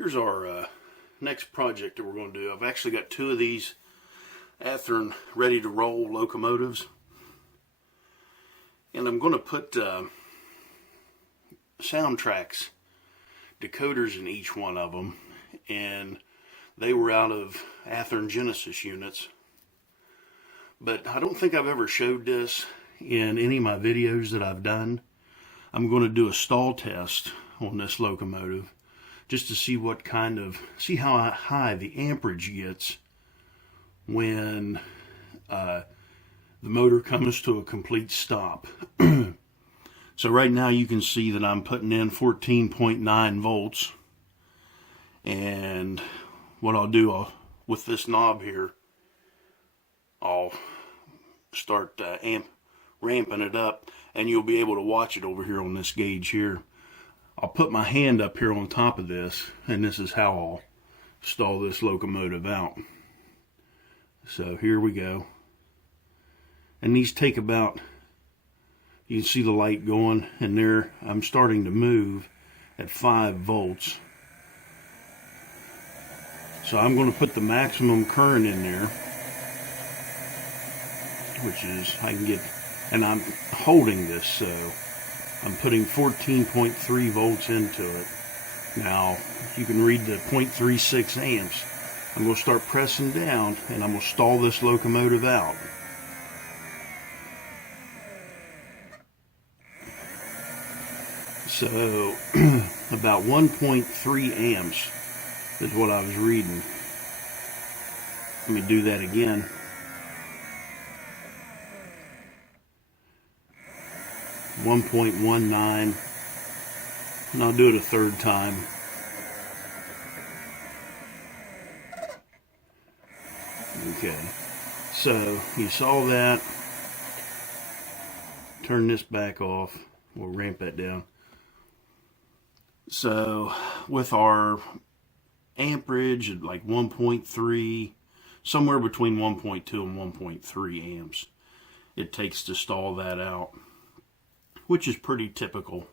Here's our next project that we're going to do. I've actually got two of these Athearn ready to roll locomotives, and I'm going to put soundtracks, decoders in each one of them, and they were out of Athearn Genesis units. But I don't think I've ever showed this in any of my videos that I've done. I'm going to do a stall test on this locomotive just to see see how high the amperage gets when the motor comes to a complete stop. So right now you can see that I'm putting in 14.9 volts, and what I'll do with this knob here, I'll start ramping it up, and you'll be able to watch it over here on this gauge here. I'll put my hand up here on top of this, and this is how I'll stall this locomotive out. So here we go. And these take about, you can see the light going, and there I'm starting to move at 5 volts. So I'm going to put the maximum current in there, which is, I can get, and I'm holding this, so I'm putting 14.3 volts into it. Now, you can read the 0.36 amps. I'm going to start pressing down, and I'm going to stall this locomotive out. So, about 1.3 amps is what I was reading. Let me do that again. .19, and I'll do it a third time. Okay, so you saw that. Turn this back off. We'll ramp that down. So with our amperage at like 1.3, somewhere between 1.2 and 1.3 amps, it takes to stall that out, which is pretty typical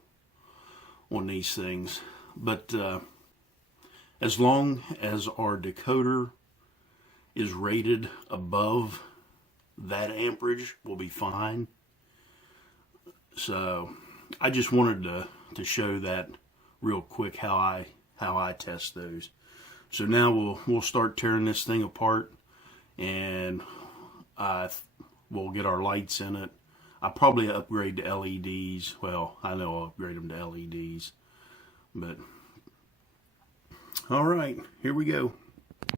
on these things. But as long as our decoder is rated above that amperage, we'll be fine. So I just wanted to show that real quick, how I test those. So now we'll start tearing this thing apart, and we'll get our lights in it. I'll probably upgrade to LEDs. Well, I know I'll upgrade them to LEDs. But, all right, here we go.